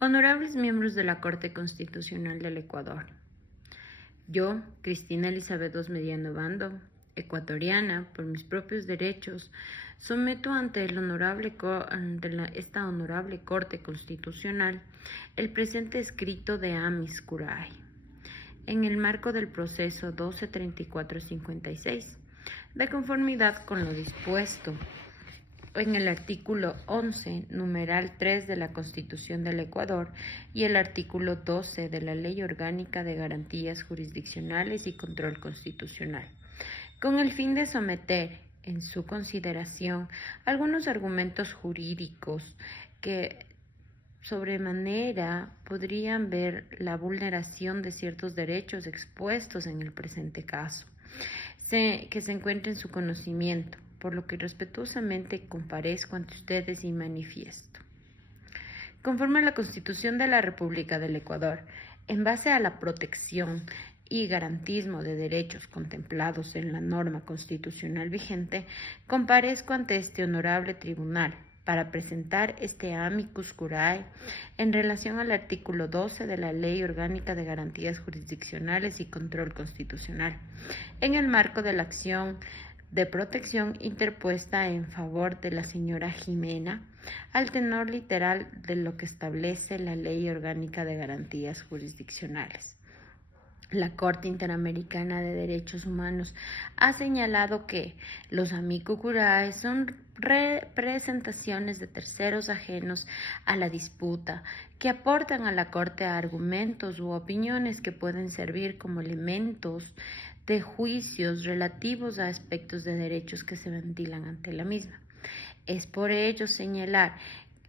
Honorables miembros de la Corte Constitucional del Ecuador. Yo, Cristina Elizabeth Osmediano Bando, ecuatoriana, por mis propios derechos, someto ante esta honorable Corte Constitucional el presente escrito de Amis Curaí, en el marco del proceso 123456, de conformidad con lo dispuesto en el artículo 11, numeral 3 de la Constitución del Ecuador y el artículo 12 de la Ley Orgánica de Garantías Jurisdiccionales y Control Constitucional, con el fin de someter en su consideración algunos argumentos jurídicos que sobremanera podrían ver la vulneración de ciertos derechos expuestos en el presente caso, que se encuentre en su conocimiento, por lo que respetuosamente comparezco ante ustedes y manifiesto. Conforme a la Constitución de la República del Ecuador, en base a la protección y garantismo de derechos contemplados en la norma constitucional vigente, comparezco ante este honorable tribunal para presentar este amicus curiae en relación al artículo 12 de la Ley Orgánica de Garantías Jurisdiccionales y Control Constitucional, en el marco de la acción de protección interpuesta en favor de la señora Jimena, al tenor literal de lo que establece la Ley Orgánica de Garantías Jurisdiccionales. La Corte Interamericana de Derechos Humanos ha señalado que los amicus curiae son representaciones de terceros ajenos a la disputa que aportan a la Corte argumentos u opiniones que pueden servir como elementos de juicios relativos a aspectos de derechos que se ventilan ante la misma. Es por ello señalar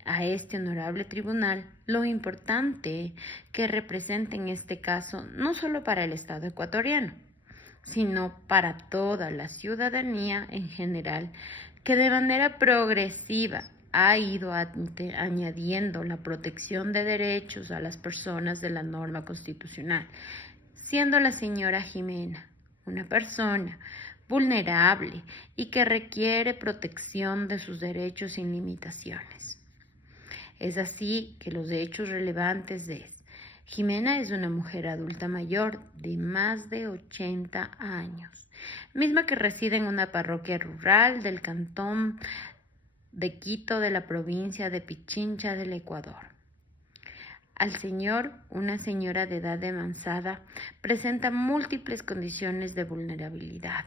a este honorable tribunal lo importante que representa en este caso no solo para el Estado ecuatoriano, sino para toda la ciudadanía en general, que de manera progresiva ha ido añadiendo la protección de derechos a las personas de la norma constitucional, siendo la señora Jimena una persona vulnerable y que requiere protección de sus derechos sin limitaciones. Es así que los hechos relevantes es: Jimena es una mujer adulta mayor de más de 80 años, misma que reside en una parroquia rural del cantón de Quito de la provincia de Pichincha del Ecuador. Al señor, una señora de edad avanzada, presenta múltiples condiciones de vulnerabilidad,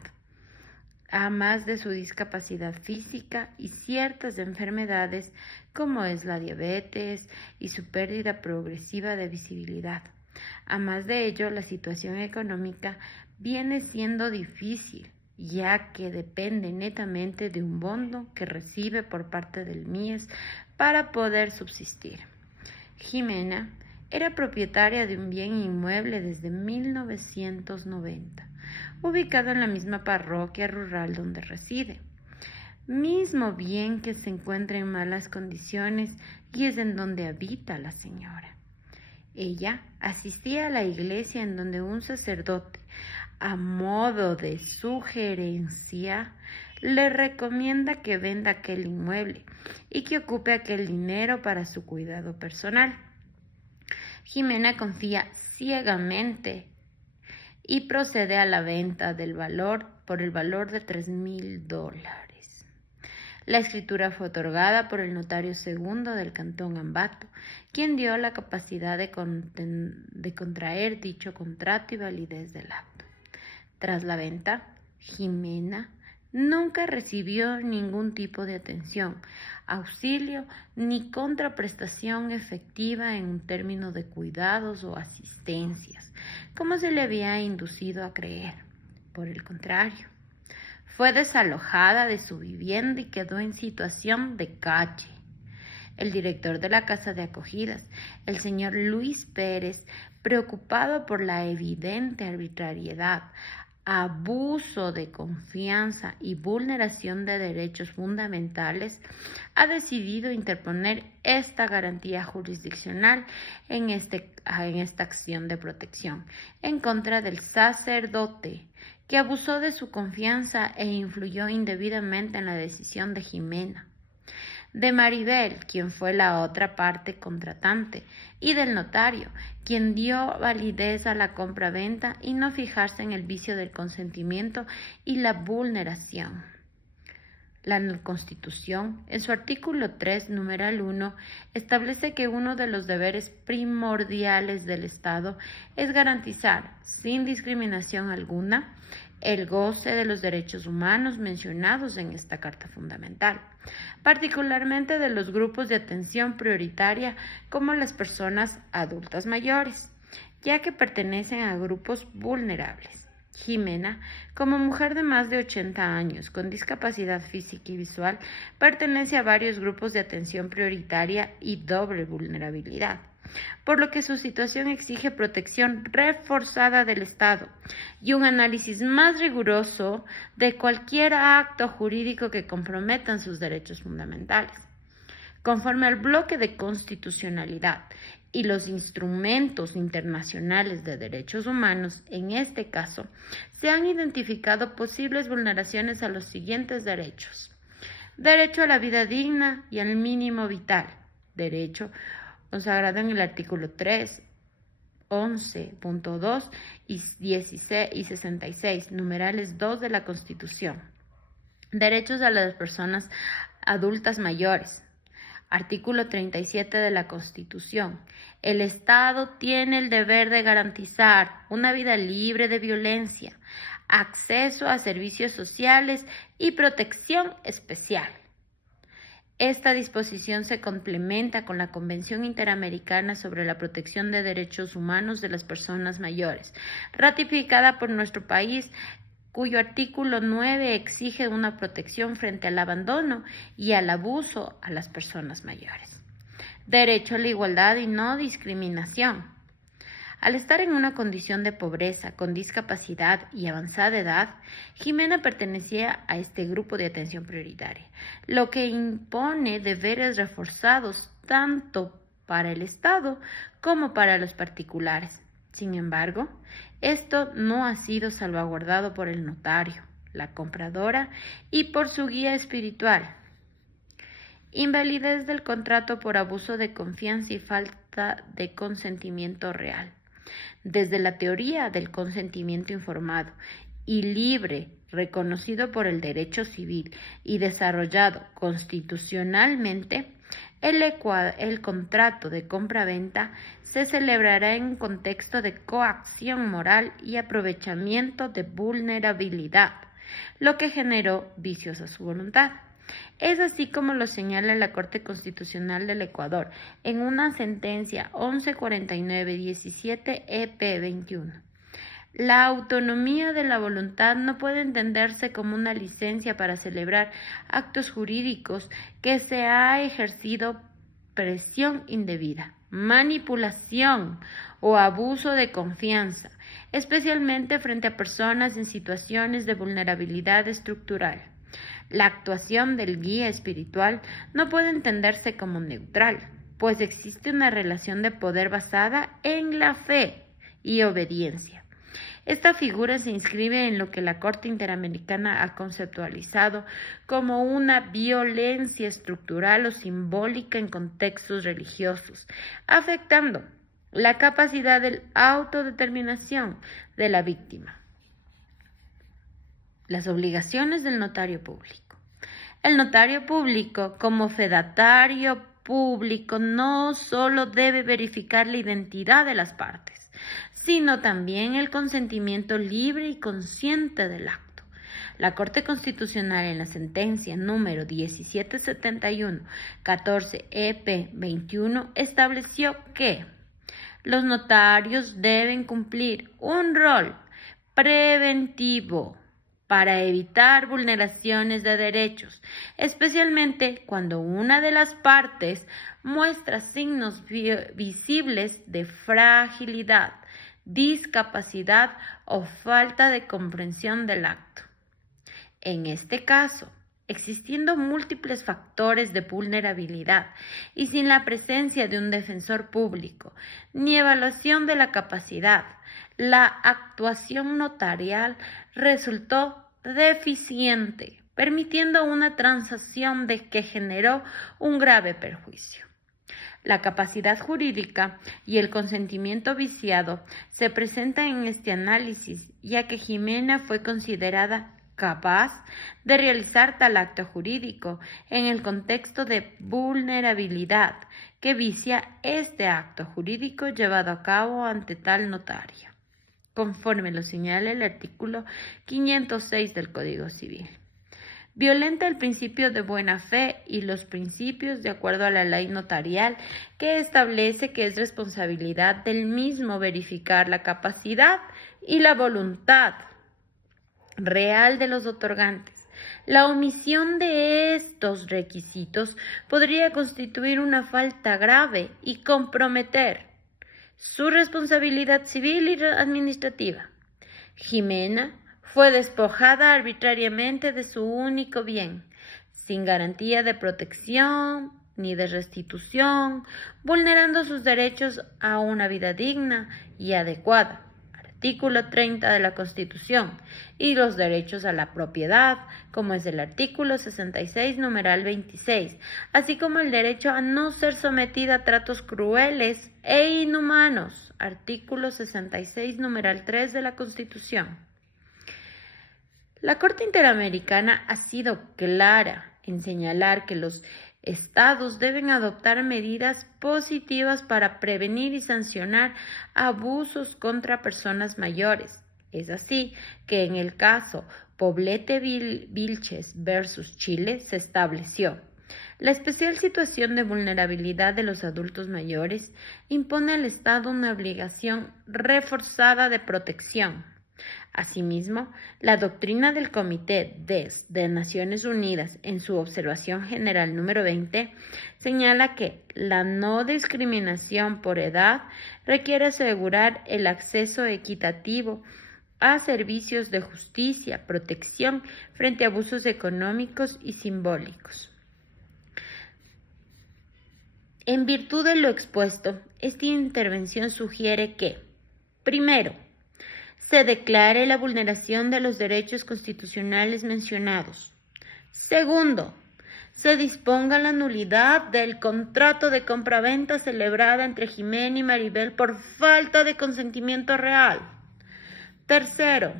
además de su discapacidad física y ciertas enfermedades como es la diabetes y su pérdida progresiva de visibilidad. Además de ello, la situación económica viene siendo difícil, ya que depende netamente de un bono que recibe por parte del MIES para poder subsistir. Jimena era propietaria de un bien inmueble desde 1990, ubicado en la misma parroquia rural donde reside, mismo bien que se encuentra en malas condiciones y es en donde habita la señora. Ella asistía a la iglesia en donde un sacerdote, a modo de sugerencia, le recomienda que venda aquel inmueble y que ocupe aquel dinero para su cuidado personal. Jimena confía ciegamente y procede a la venta por el valor de $3,000. La escritura fue otorgada por el notario segundo del Cantón Ambato, quien dio la capacidad de contraer dicho contrato y validez del acto. Tras la venta, Jimena nunca recibió ningún tipo de atención, auxilio ni contraprestación efectiva en un término de cuidados o asistencias, como se le había inducido a creer. Por el contrario, fue desalojada de su vivienda y quedó en situación de calle. El director de la casa de acogidas, el señor Luis Pérez, preocupado por la evidente arbitrariedad, abuso de confianza y vulneración de derechos fundamentales, ha decidido interponer esta garantía jurisdiccional en esta acción de protección en contra del sacerdote que abusó de su confianza e influyó indebidamente en la decisión de Jimena. de Maribel, quien fue la otra parte contratante, y del notario, quien dio validez a la compraventa y no fijarse en el vicio del consentimiento y la vulneración. La Constitución, en su artículo 3, numeral 1, establece que uno de los deberes primordiales del Estado es garantizar, sin discriminación alguna, el goce de los derechos humanos mencionados en esta Carta Fundamental, particularmente de los grupos de atención prioritaria como las personas adultas mayores, ya que pertenecen a grupos vulnerables. Jimena, como mujer de más de 80 años con discapacidad física y visual, pertenece a varios grupos de atención prioritaria y doble vulnerabilidad, por lo que su situación exige protección reforzada del Estado y un análisis más riguroso de cualquier acto jurídico que comprometan sus derechos fundamentales. Conforme al bloque de constitucionalidad y los instrumentos internacionales de derechos humanos, en este caso, se han identificado posibles vulneraciones a los siguientes derechos: derecho a la vida digna y al mínimo vital, derecho consagrado en el artículo 3, 11.2 y 16 y 66, numerales 2 de la Constitución. Derechos a las personas adultas mayores. Artículo 37 de la Constitución. El Estado tiene el deber de garantizar una vida libre de violencia, acceso a servicios sociales y protección especial. Esta disposición se complementa con la Convención Interamericana sobre la Protección de Derechos Humanos de las Personas Mayores, ratificada por nuestro país, cuyo artículo 9 exige una protección frente al abandono y al abuso a las personas mayores. Derecho a la igualdad y no discriminación. Al estar en una condición de pobreza, con discapacidad y avanzada edad, Jimena pertenecía a este grupo de atención prioritaria, lo que impone deberes reforzados tanto para el Estado como para los particulares. Sin embargo, esto no ha sido salvaguardado por el notario, la compradora y por su guía espiritual. Invalidez del contrato por abuso de confianza y falta de consentimiento real. Desde la teoría del consentimiento informado y libre, reconocido por el derecho civil y desarrollado constitucionalmente, el contrato de compra-venta se celebrará en un contexto de coacción moral y aprovechamiento de vulnerabilidad, lo que generó vicios a su voluntad. Es así como lo señala la Corte Constitucional del Ecuador en una sentencia 1149-17 EP21. La autonomía de la voluntad no puede entenderse como una licencia para celebrar actos jurídicos que se ha ejercido presión indebida, manipulación o abuso de confianza, especialmente frente a personas en situaciones de vulnerabilidad estructural. La actuación del guía espiritual no puede entenderse como neutral, pues existe una relación de poder basada en la fe y obediencia. Esta figura se inscribe en lo que la Corte Interamericana ha conceptualizado como una violencia estructural o simbólica en contextos religiosos, afectando la capacidad de autodeterminación de la víctima. Las obligaciones del notario público. El notario público, como fedatario público, no solo debe verificar la identidad de las partes, sino también el consentimiento libre y consciente del acto. La Corte Constitucional, en la sentencia número 1771-14 EP 21, estableció que los notarios deben cumplir un rol preventivo para evitar vulneraciones de derechos, especialmente cuando una de las partes muestra signos visibles de fragilidad, discapacidad o falta de comprensión del acto. En este caso, existiendo múltiples factores de vulnerabilidad y sin la presencia de un defensor público ni evaluación de la capacidad, la actuación notarial resultó deficiente, permitiendo una transacción de que generó un grave perjuicio. La capacidad jurídica y el consentimiento viciado se presentan en este análisis, ya que Jimena fue considerada capaz de realizar tal acto jurídico en el contexto de vulnerabilidad que vicia este acto jurídico llevado a cabo ante tal notario, conforme lo señala el artículo 506 del Código Civil. Violenta el principio de buena fe y los principios de acuerdo a la ley notarial, que establece que es responsabilidad del mismo verificar la capacidad y la voluntad real de los otorgantes. La omisión de estos requisitos podría constituir una falta grave y comprometer su responsabilidad civil y administrativa. Jimena fue despojada arbitrariamente de su único bien, sin garantía de protección ni de restitución, vulnerando sus derechos a una vida digna y adecuada, artículo 30 de la Constitución, y los derechos a la propiedad, como es el artículo 66, numeral 26, así como el derecho a no ser sometida a tratos crueles e inhumanos, artículo 66, numeral 3 de la Constitución. La Corte Interamericana ha sido clara en señalar que los Estados deben adoptar medidas positivas para prevenir y sancionar abusos contra personas mayores. Es así que en el caso Poblete Vilches versus Chile se estableció: la especial situación de vulnerabilidad de los adultos mayores impone al Estado una obligación reforzada de protección. Asimismo, la doctrina del Comité de Naciones Unidas, en su observación general número 20, señala que la no discriminación por edad requiere asegurar el acceso equitativo a servicios de justicia, protección frente a abusos económicos y simbólicos. En virtud de lo expuesto, esta intervención sugiere que, primero, se declare la vulneración de los derechos constitucionales mencionados. Segundo, se disponga la nulidad del contrato de compraventa celebrada entre Jimena y Maribel por falta de consentimiento real. Tercero,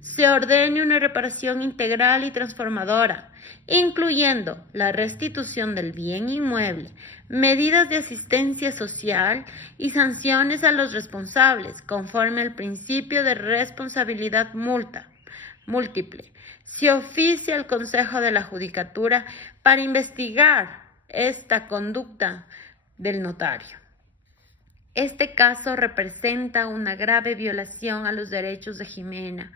se ordene una reparación integral y transformadora, incluyendo la restitución del bien inmueble, medidas de asistencia social y sanciones a los responsables, conforme al principio de responsabilidad múltiple. Se oficia al Consejo de la Judicatura para investigar esta conducta del notario. Este caso representa una grave violación a los derechos de Jimena,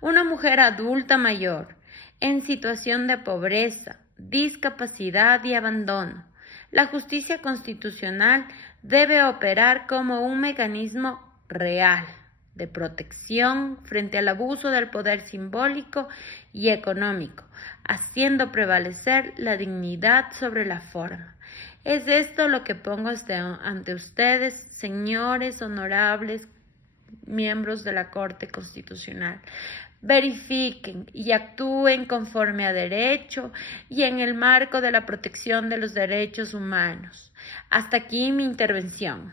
una mujer adulta mayor, en situación de pobreza, discapacidad y abandono. La justicia constitucional debe operar como un mecanismo real de protección frente al abuso del poder simbólico y económico, haciendo prevalecer la dignidad sobre la forma. Es esto lo que pongo ante ustedes, señores honorables miembros de la Corte Constitucional. Verifiquen y actúen conforme a derecho y en el marco de la protección de los derechos humanos. Hasta aquí mi intervención.